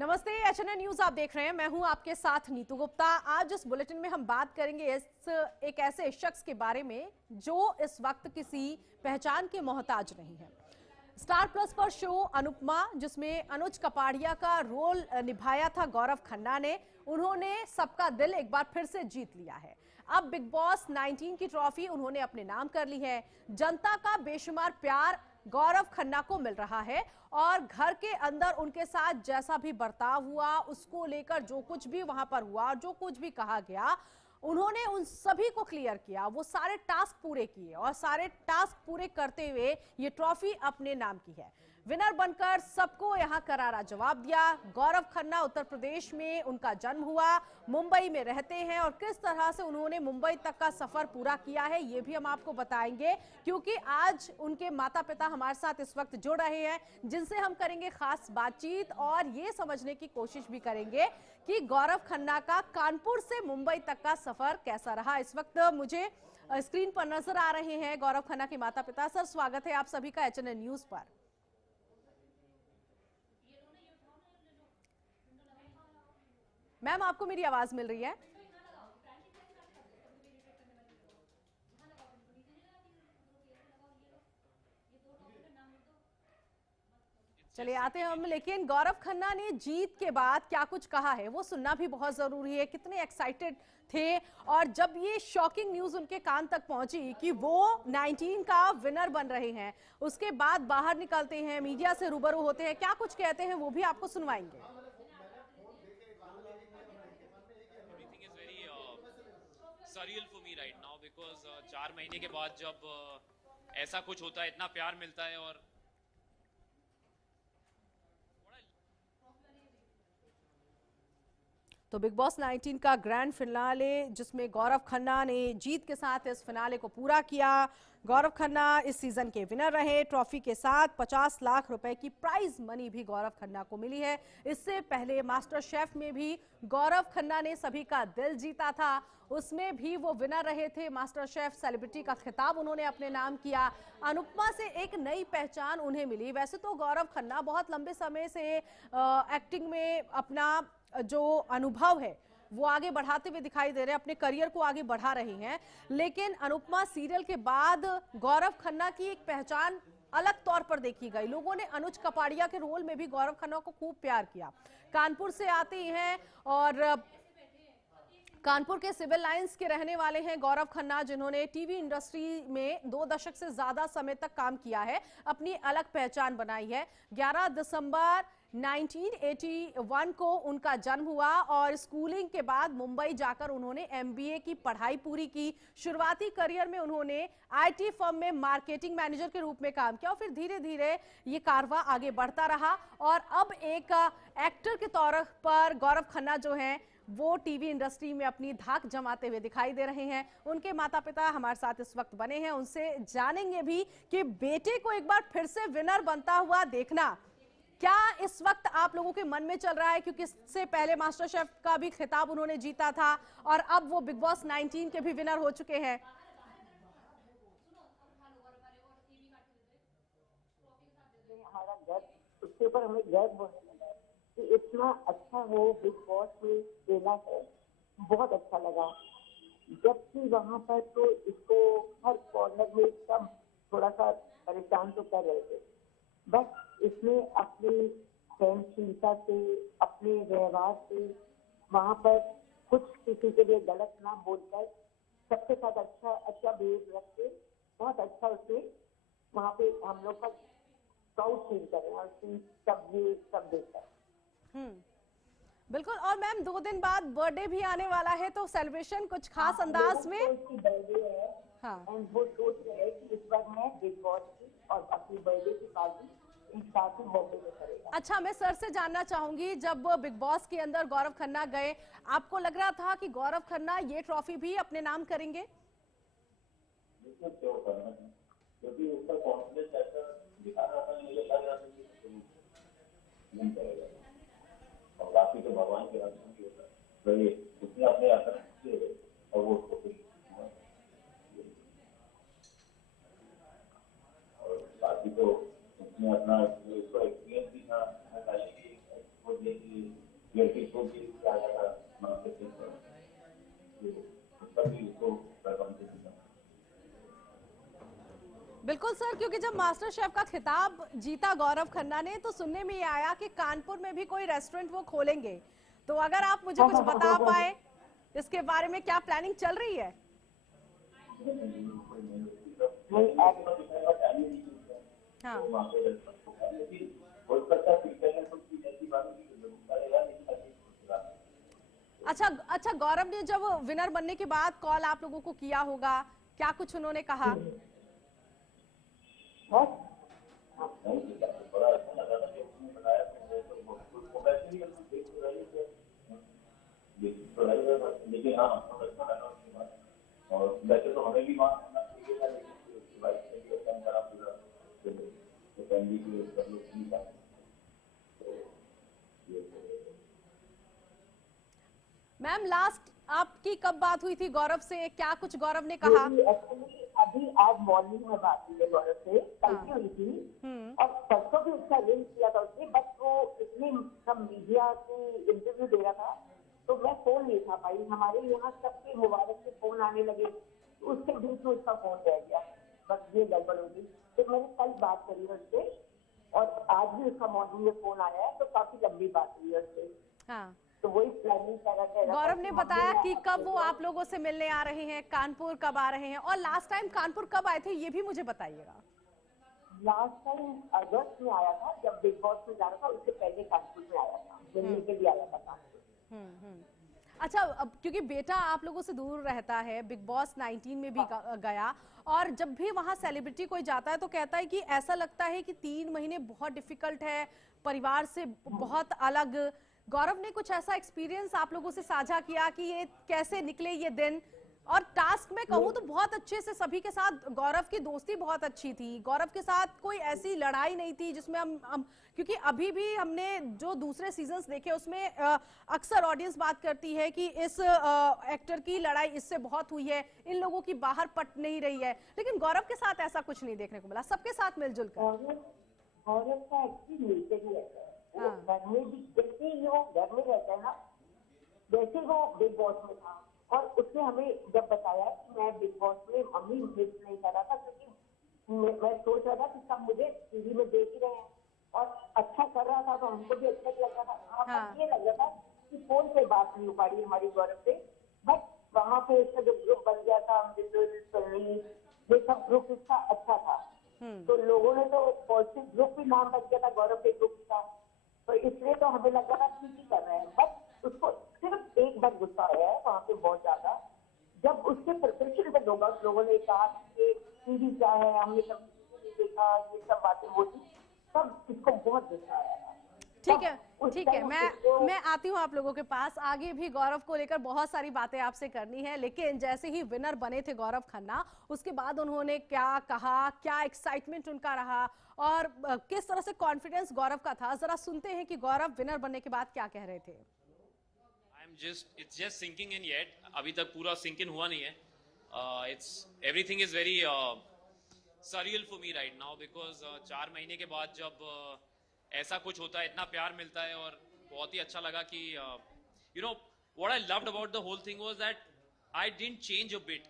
नमस्ते, HNN news आप देख रहे हैं। मैं हूं आपके साथ नीतू गुप्ता। आज इस बुलेटिन में हम बात करेंगे एक ऐसे शख्स के बारे में जो इस वक्त किसी पहचान के मोहताज नहीं है। स्टार प्लस पर शो अनुपमा, जिसमें अनुज कपाड़िया का रोल निभाया था गौरव खन्ना ने, उन्होंने सबका दिल एक बार फिर से जीत लिया है। अब बिग बॉस 19 की ट्रॉफी उन्होंने अपने नाम कर ली है। जनता का बेशुमार प्यार गौरव खन्ना को मिल रहा है और घर के अंदर उनके साथ जैसा भी बर्ताव हुआ, उसको लेकर जो कुछ भी वहां पर हुआ, जो कुछ भी कहा गया, उन्होंने उन सभी को क्लियर किया। वो सारे टास्क पूरे किए और सारे टास्क पूरे करते हुए ये ट्रॉफी अपने नाम की है। विनर बनकर सबको यहां करारा जवाब दिया। गौरव खन्ना उत्तर प्रदेश में उनका जन्म हुआ, मुंबई में रहते हैं और किस तरह से उन्होंने मुंबई तक का सफर पूरा किया है ये भी हम आपको बताएंगे, क्योंकि आज उनके माता पिता हमारे साथ इस वक्त जुड़ रहे हैं, जिनसे हम करेंगे खास बातचीत और ये समझने की कोशिश भी करेंगे कि गौरव खन्ना का कानपुर से मुंबई तक का सफर कैसा रहा। इस वक्त मुझे स्क्रीन पर नजर आ रहे हैं गौरव खन्ना के माता पिता। सर, स्वागत है आप सभी का एचएनएन न्यूज पर। मैम, आपको मेरी आवाज मिल रही है? चलिए आते हैं हम, लेकिन गौरव खन्ना ने जीत के बाद क्या कुछ कहा है वो सुनना भी बहुत जरूरी है। कितने एक्साइटेड थे और जब ये शॉकिंग न्यूज उनके कान तक पहुंची कि वो 19 का विनर बन रहे हैं, उसके बाद बाहर निकलते हैं, मीडिया से रूबरू होते हैं, क्या कुछ कहते हैं वो भी आपको सुनवाएंगे। Serial for me right now because 4 महीने के बाद जब ऐसा कुछ होता है, इतना प्यार मिलता है और तो बिग बॉस 19 का ग्रैंड फिनाले, जिसमें गौरव खन्ना ने जीत के साथ इस फिनाले को पूरा किया। गौरव खन्ना इस सीजन के विनर रहे। ट्रॉफी के साथ 50 लाख रुपए की प्राइज मनी भी गौरव खन्ना को मिली है। इससे पहले मास्टर शेफ में भी गौरव खन्ना ने सभी का दिल जीता था, उसमें भी वो विनर रहे थे। मास्टर शेफ सेलिब्रिटी का खिताब उन्होंने अपने नाम किया। अनुपमा से एक नई पहचान उन्हें मिली। वैसे तो गौरव खन्ना बहुत लंबे समय से एक्टिंग में अपना जो अनुभव है वो आगे बढ़ाते हुए दिखाई दे रहे हैं, अपने करियर को आगे बढ़ा रही हैं, लेकिन अनुपमा सीरियल के बाद गौरव खन्ना की एक पहचान अलग तौर पर देखी गई। लोगों ने अनुज कपाड़िया के रोल में भी गौरव खन्ना को खूब प्यार किया। कानपुर से आते हैं और कानपुर के सिविल लाइंस के रहने वाले हैं गौरव खन्ना, जिन्होंने टीवी इंडस्ट्री में 2 दशक से ज्यादा समय तक काम किया है, अपनी अलग पहचान बनाई है। 11 दिसंबर 1981 को उनका जन्म हुआ और स्कूलिंग के बाद मुंबई जाकर उन्होंने एमबीए की पढ़ाई पूरी की। शुरुआती करियर में उन्होंने आईटी फर्म में मार्केटिंग मैनेजर के रूप में काम किया और फिर धीरे धीरे ये कारवां आगे बढ़ता रहा और अब एक एक्टर के तौर पर गौरव खन्ना जो हैं वो टीवी इंडस्ट्री में अपनी धाक जमाते हुए दिखाई दे रहे हैं। उनके माता पिता हमारे साथ इस वक्त बने हैं, उनसे जानेंगे भी कि बेटे को एक बार फिर से विनर बनता हुआ देखना क्या इस वक्त आप लोगों के मन में चल रहा है, क्योंकि इससे पहले मास्टर शेफ का भी खिताब उन्होंने जीता था और अब वो बिग बॉस 19 के भी विनर हो चुके हैं। हमारा गर्व, उसके ऊपर हमें गर्व कि इतना अच्छा वो बिग बॉस में देना है, बहुत अच्छा लगा। जबकि वहां पर तो इसको हर कॉर्नर में सब थोड़ा सा परेशान तो कर रहे थे, बट इसने अपनी सहनशीलता से, अपने व्यवहार से, वहां पर कुछ किसी के लिए गलत ना बोलकर सबके साथ अच्छा बिहेव रख के बहुत अच्छा उसने वहां पे हम लोग का प्राउड फील कर रहे हैं। सब देखकर बिल्कुल। और मैम 2 दिन बाद बर्थडे भी आने वाला है, तो सेलिब्रेशन कुछ खास अंदाज में? बर्थडे है। हाँ, एंड वो सोच रहे हैं कि इस बार मैं बिग बॉस की और अपनी बर्थडे की पार्टी एक साथ ही बर्थडे में करेगा। अच्छा, मैं सर से जानना चाहूंगी, जब बिग बॉस के अंदर गौरव खन्ना गए, आपको लग रहा था कि गौरव खन्ना ये ट्रॉफी भी अपने नाम करेंगे? क्योंकि उसका कॉन्फिडेंस ऐसा दिखा रहा था, मुझे लग रहा था कि नहीं करेगा। और काफी तो भगवान के आसन की होता है, तो ये उसने अपने आसन किए और वो उसको और बाकी तो उसने अपना उसको एक्सपीरियंस भी था, वो रियलिटी शो भी आया था मास्टर शेफ पर, उसका भी उसको परफॉर्म किया। बिल्कुल सर, क्योंकि जब मास्टर शेफ का खिताब जीता गौरव खन्ना ने तो सुनने में ये आया कि कानपुर में भी कोई रेस्टोरेंट वो खोलेंगे। तो अगर आप मुझे कुछ बता पाए इसके बारे में, क्या प्लानिंग चल रही है? हाँ। अच्छा, गौरव ने जब विनर बनने के बाद कॉल आप लोगों को किया होगा, क्या कुछ उन्होंने कहा? लेकिन हाँ और वैसे तो हमें भी वहाँ मैम, लास्ट आपकी कब बात हुई थी गौरव से? क्या कुछ गौरव ने कहा? अभी आज मॉर्निंग में बात हुई है गौरव से, कल की हुई थी और परसों भी उसका लिंक किया था उसने, बट वो इतनी सब मीडिया की इंटरव्यू दे रहा था तो मैं फोन नहीं था पाई। हमारे यहाँ सबके मुबारक से फोन आने लगे, उसके बीच में उसका फोन रह गया, बस ये गड़बड़ होगी। तो मैंने कल बात करी उससे और आज भी उसका मॉर्निंग में फोन आया है, तो काफी लंबी बात हुई है उससे। हाँ। तो वही प्लानिंग कर रहा था। गौरव ने बताया कि कब वो आप लोगों से मिलने आ रहे हैं, कानपुर कब आ रहे हैं, और लास्ट टाइम कानपुर कब आए थे ये भी मुझे बताइएगा। लास्ट टाइम अगस्त में आया था, जब बिग बॉस में जा रहा था, उससे पहले कानपुर में आया था, मिलने के लिए आया था कानपुर। अच्छा, अब क्योंकि बेटा आप लोगों से दूर रहता है, बिग बॉस 19 में भी गया, और जब भी वहां सेलिब्रिटी कोई जाता है तो कहता है कि ऐसा लगता है कि 3 महीने बहुत डिफिकल्ट है, परिवार से बहुत अलग। गौरव ने कुछ ऐसा एक्सपीरियंस आप लोगों से साझा किया कि ये कैसे निकले ये दिन? और टास्क में कहूँ तो बहुत अच्छे से सभी के साथ गौरव की दोस्ती बहुत अच्छी थी, गौरव के साथ कोई ऐसी लड़ाई नहीं थी जिसमें हम क्योंकि अभी भी हमने जो दूसरे सीजन्स देखे उसमें अक्सर ऑडियंस बात करती है कि इस एक्टर की लड़ाई इससे बहुत हुई है, इन लोगों की बाहर पट नहीं रही है, लेकिन गौरव के साथ ऐसा कुछ नहीं देखने को मिला, सबके साथ मिलजुल कर। गौरव का एक्चुअली मिलकर ही रहता है, घर में भी जैसे ही वो घर में रहता है ना, जैसे वो बिग बॉस में था, और उसने हमें जब बताया कि मैं बिग बॉस में मम्मी मिस नहीं कर रहा था, क्योंकि मैं सोच रहा था कि सब मुझे टीवी में देख ही रहे हैं और अच्छा कर रहा था तो हमको भी अच्छा लग रहा था। हाँ। ये लग रहा था कि फोन पे बात नहीं हो पा रही हमारी गौरव से, बट वहाँ पे उसका जो ग्रुप बन गया था, ये सब ग्रुप इसका अच्छा था, तो लोगों ने तो पॉजिटिव ग्रुप भी नाम रख दिया था गौरव के ग्रुप का, तो इसलिए तो हमें लग रहा था ठीक ही कर रहे हैं। बट उसको सिर्फ एक बार गुस्सा आया है वहाँ पे बहुत ज्यादा, जब उसके प्रिपरेशन पे लोगों ने कहा कि टीवी क्या है, हमने कभी नहीं देखा, ये सब बातें बोली, तब इसको बहुत गुस्सा आया था। ठीक है, मैं आती हूँ आप लोगों के पास, आगे भी गौरव को लेकर बहुत सारी बातें आपसे करनी है, लेकिन जैसे ही विनर बने थे गौरव खन्ना, उसके बाद उन्होंने क्या कहा, क्या एक्साइटमेंट उनका रहा और किस तरह से कॉन्फिडेंस गौरव का था, जरा सुनते हैं कि गौरव विनर बनने के बाद क्या कह रहे थे। It's just sinking in yet. अभी तक पूरा सिंक इन हुआ नहीं है. Everything is very surreal for me right now because 4 महीने के बाद जब ऐसा कुछ होता है, इतना प्यार मिलता है और बहुत ही अच्छा लगा कि what I loved about the whole thing was that I didn't change a bit.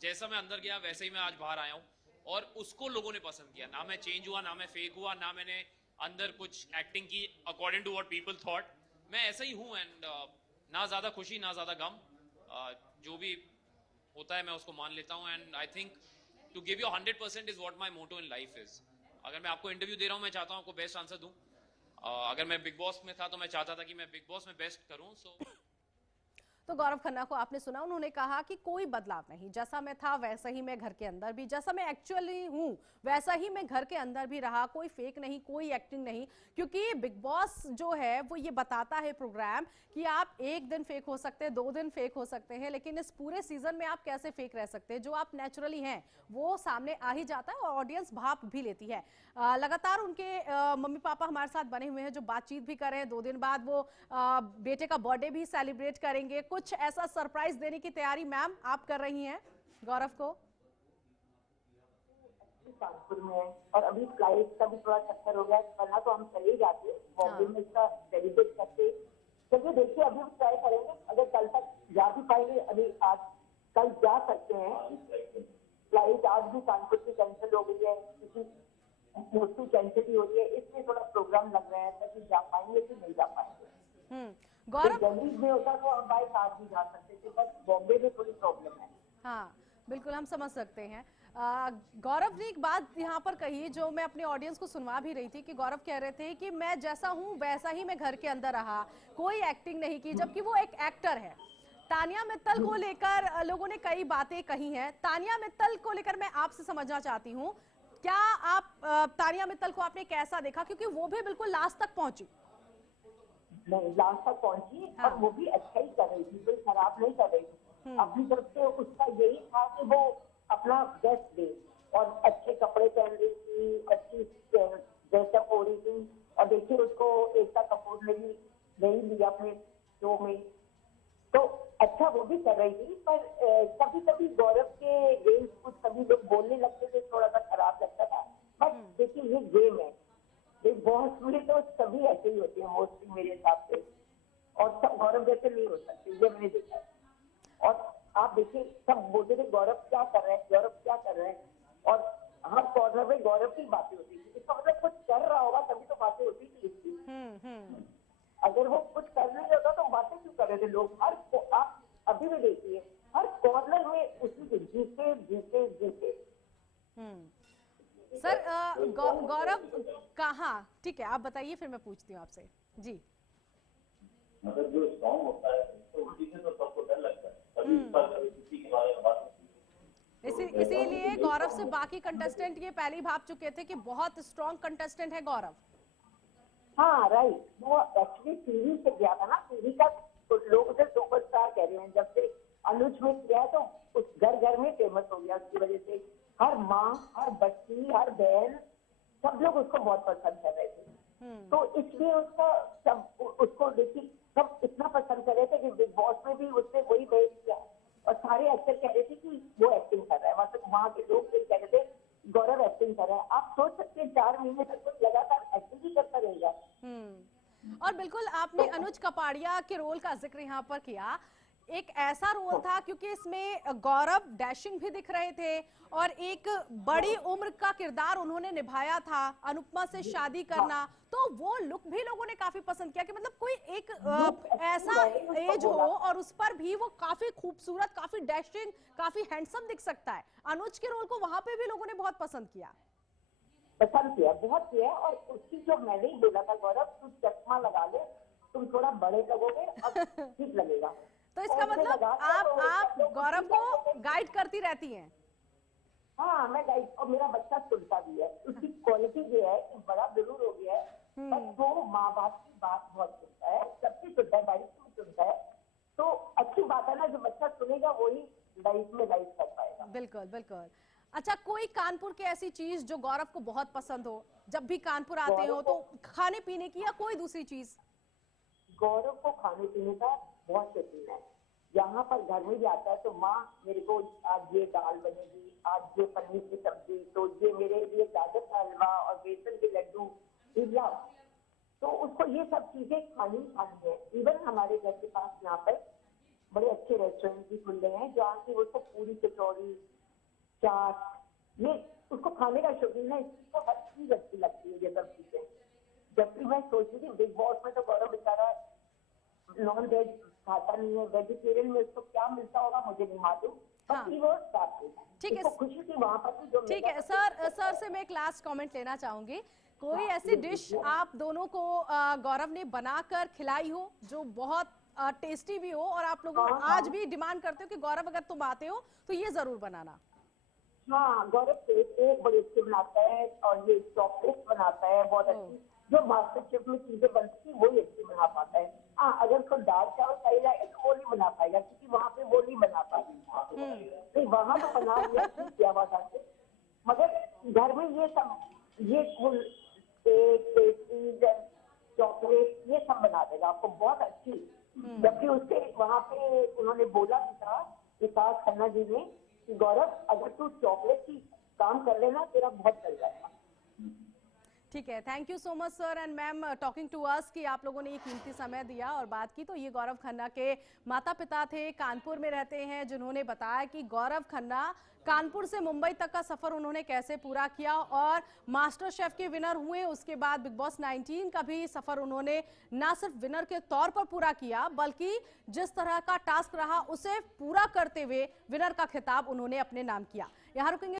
जैसा मैं अंदर गया वैसे ही मैं आज बाहर आया हूँ और उसको लोगों ने पसंद किया. ना मैं चेंज हुआ, ना मैं फेक हुआ, ना मैंने अंदर कुछ एक्टिंग की according to what people thought. मैं ऐसा ही हूँ एंड ना ज्यादा खुशी ना ज्यादा गम, जो भी होता है मैं उसको मान लेता हूँ. And I think to give you 100% is what my motto in life is. अगर मैं आपको इंटरव्यू दे रहा हूँ, मैं चाहता हूँ आपको बेस्ट आंसर दूं. अगर मैं बिग बॉस में था तो मैं चाहता था कि मैं बिग बॉस में बेस्ट करूं. तो गौरव खन्ना को आपने सुना, उन्होंने कहा कि कोई बदलाव नहीं, जैसा मैं था वैसा ही मैं घर के अंदर भी, जैसा मैं एक्चुअली हूँ वैसा ही मैं घर के अंदर भी रहा, कोई फेक नहीं, कोई एक्टिंग नहीं, क्योंकि बिग बॉस जो है वो ये बताता है प्रोग्राम कि आप एक दिन फेक हो सकते हैं, 2 दिन फेक हो सकते हैं, लेकिन इस पूरे सीजन में आप कैसे फेक रह सकते हैं, जो आप नेचुरली हैं वो सामने आ ही जाता है और ऑडियंस भाप भी लेती है. लगातार उनके मम्मी पापा हमारे साथ बने हुए हैं जो बातचीत भी कर रहे हैं. 2 दिन बाद वो बेटे का बर्थडे भी सेलिब्रेट करेंगे. कुछ ऐसा सरप्राइज देने की तैयारी मैम आप कर रही हैं गौरव को? कानपुर में है और अभी फ्लाइट का भी थोड़ा चक्कर हो गया, वरना तो हम चले जाते बॉम्बे में इसका सेलिब्रेट करते। चलिए देखिए अभी भी ट्राई करेंगे, अगर कल तक जा भी पाएंगे, अभी आज कल जा सकते हैं। फ्लाइट आज भी कानपुर की कैंसिल हो गई है क्योंकि मोस्टली कैंसिल ही हो रही है, इसलिए थोड़ा प्रोग्राम लग रहा है कि जा पाएंगे कि नहीं जा पाएंगे। गौरव, दिल्ली में होता तो हम बाय कार भी जा सकते थे, बस बॉम्बे में थोड़ी प्रॉब्लम है। हाँ बिल्कुल हम समझ सकते हैं। गौरव ने एक बात यहाँ पर कही जो मैं अपने ऑडियंस को सुनवा भी रही थी कि गौरव कह रहे थे कि मैं जैसा हूँ वैसा ही मैं घर के अंदर रहा, कोई एक्टिंग नहीं की, जबकि वो एक एक्टर है। तानिया मित्तल को लेकर लोगों ने कई बातें कही हैं। तानिया मित्तल को लेकर मैं आपसे समझना चाहती हूँ, क्या आप तानिया मित्तल को आपने कैसा देखा, क्योंकि वो भी बिल्कुल लास्ट तक पहुंची। नहीं, लास्ट तक पहुंची और वो भी अच्छा ही कर रही थी, कोई खराब नहीं कर रही थी। अपनी तरफ से उसका यही था कि वो अपना बेस्ट दे और अच्छे कपड़े पहन रही थी, अच्छी ड्रेसअप हो रही थी। और देखिए उसको एकता कपूर ने भी नहीं लिया अपने शो में, तो अच्छा वो भी कर रही थी। पर कभी कभी गौरव के गेम्स कुछ सभी लोग बोलने लगते थे, थोड़ा सा खराब लगता था। बट देखिए ये गेम है, बिग बॉस में तो सभी ऐसे ही होते हैं मोस्टली मेरे हिसाब से, और सब गौरव जैसे नहीं हो सकते, ये मैंने देखा। और आप देखिए सब बोलते थे गौरव क्या कर रहे हैं, गौरव क्या कर रहे हैं, और हर कॉर्नर में गौरव की बातें होती थी। इसका मतलब कुछ कर रहा होगा तभी तो बातें होती थी इसकी। अगर वो कुछ कर नहीं होता तो बातें क्यों कर रहे थे लोग। आप अभी भी देखिए हर कॉर्नर में उसी के जीते जीते जीते। सर गौरव कहाँ, ठीक है आप बताइए फिर मैं पूछती हूँ आपसे जी। मतलब जो स्ट्रॉन्ग होता है तो उसी से तो सबको डर लगता है, कभी इस पर कभी किसी के बारे में बात होती है। इसीलिए गौरव से बाकी कंटेस्टेंट ये पहले ही भाप चुके थे कि बहुत स्ट्रॉन्ग कंटेस्टेंट है गौरव। हाँ राइट, वो एक्चुअली टीवी से गया था ना, टीवी का लोग उसे सुपरस्टार कह रहे हैं। जब से अनुज में किया तो उस घर घर में फेमस हो गया, उसकी वजह से हर माँ, हर बच्ची, हर बहन, सब लोग उसको बहुत पसंद कर रहे थे। तो इसलिए उसका सब उसको देखिए सब इतना पसंद कर रहे थे कि बिग बॉस में भी उसने वही बेच किया और सारे एक्टर कह रहे थे कि वो एक्टिंग कर रहा है। मतलब वहाँ के लोग कह रहे थे गौरव एक्टिंग कर रहा है। आप सोच सकते हैं 4 महीने तक तो लगातार एक्टिंग ही करता रहेगा। और बिल्कुल आपने अनुज कपाड़िया के रोल का जिक्र यहाँ पर किया। एक ऐसा रोल था क्योंकि इसमें गौरव डैशिंग भी दिख रहे थे और एक बड़ी उम्र का किरदार उन्होंने निभाया था, अनुपमा से शादी करना, तो वो लुक भी लोगों ने काफी पसंद किया कि मतलब कोई एक ऐसा एज हो और उस पर भी वो काफी खूबसूरत, काफी डैशिंग, काफी हैंडसम दिख सकता है। अनुज के रोल को वहां पे भी लोगों ने बहुत पसंद किया, बहुत किया। और उसकी जो मैंने ही बोला था गौरव तुम चश्मा लगा ले, तुम थोड़ा बड़े लगोगे अब ठीक लगेगा। तो इसका मतलब आप गौरव को गाइड करती रहती हैं। हाँ मैं गाइड, और मेरा बच्चा सुनता भी है। उसकी क्वालिटी ये है कि बड़ा जरूर हो गया है बट वो माँ बाप की बात बहुत सुनता है, सबकी सुनता है, लाइफ में सुनता है। तो अच्छी बात है ना, जो बच्चा सुनेगा वही लाइफ में लाइफ कर पाएगा। बिल्कुल बिल्कुल। अच्छा, कोई कानपुर की ऐसी चीज जो गौरव को बहुत पसंद हो, जब भी कानपुर आते हो तो खाने पीने की या कोई दूसरी चीज? गौरव को खाने पीने का बहुत शौकीन है। यहाँ पर घर में भी आता है तो माँ मेरे को आज ये दाल बनेगी, आज ये पनीर की सब्जी, तो ये मेरे लिए गाजर का हलवा और बेसन के लड्डू पिज्जा। तो उसको ये सब चीजें खानी है। इवन हमारे घर के पास यहाँ पर बड़े अच्छे रेस्टोरेंट भी खुल गए हैं जहाँ की उसको पूरी कचौड़ी, चाट, ये उसको खाने का शौकीन है। इसको हर चीज अच्छी लगती है ये सब चीजें। जबकि मैं सोच रही थी बिग बॉस में तो गौरव बेचारा नॉन वेज खाता नहीं है, वेजिटेरियन में उसको क्या मिलता होगा मुझे नहीं मालूम। ठीक है, खुशी थी वहाँ पर भी। ठीक है सर से मैं एक लास्ट कमेंट लेना चाहूंगी। कोई ऐसी डिश आप दोनों को गौरव ने बनाकर खिलाई हो जो बहुत टेस्टी भी हो और आप लोगों आज भी डिमांड करते हो कि गौरव अगर तुम आते हो तो ये जरूर बनाना? हाँ, गौरव केक बड़े अच्छे बनाता है और ये चॉकलेट बनाता है बहुत अच्छी। जो मास्टर शेफ में चीजें बनती थी वही अच्छी बना पाता है। हाँ, अगर उसको दाल चावल चाहिए जाए तो वो नहीं बना पाएगा क्योंकि वहाँ पे वो नहीं बना पाएगा। नहीं, वहाँ तो बना किया हुआ था, मगर घर में ये सब ये फुल केक, पेस्ट्रीज, चॉकलेट ये सब बना देगा आपको बहुत अच्छी। जबकि उसके वहाँ पे उन्होंने बोला भी था विकास खन्ना जी ने कि गौरव अगर तू चॉकलेट की काम कर लेना, तेरा बहुत चल जाएगा। ठीक है, thank you so much sir and ma'am talking to us कि आप लोगों ने ये कीमती समय दिया और बात की। तो ये गौरव खन्ना के माता पिता थे, कानपुर में रहते हैं, जिन्होंने बताया कि गौरव खन्ना कानपुर से मुंबई तक का सफर उन्होंने कैसे पूरा किया और मास्टर शेफ के विनर हुए। उसके बाद बिग बॉस 19 का भी सफर उन्होंने ना सिर्फ विनर के तौर पर पूरा किया, बल्कि जिस तरह का टास्क रहा उसे पूरा करते हुए विनर का खिताब उन्होंने अपने नाम किया। यहाँ रुकेंगे।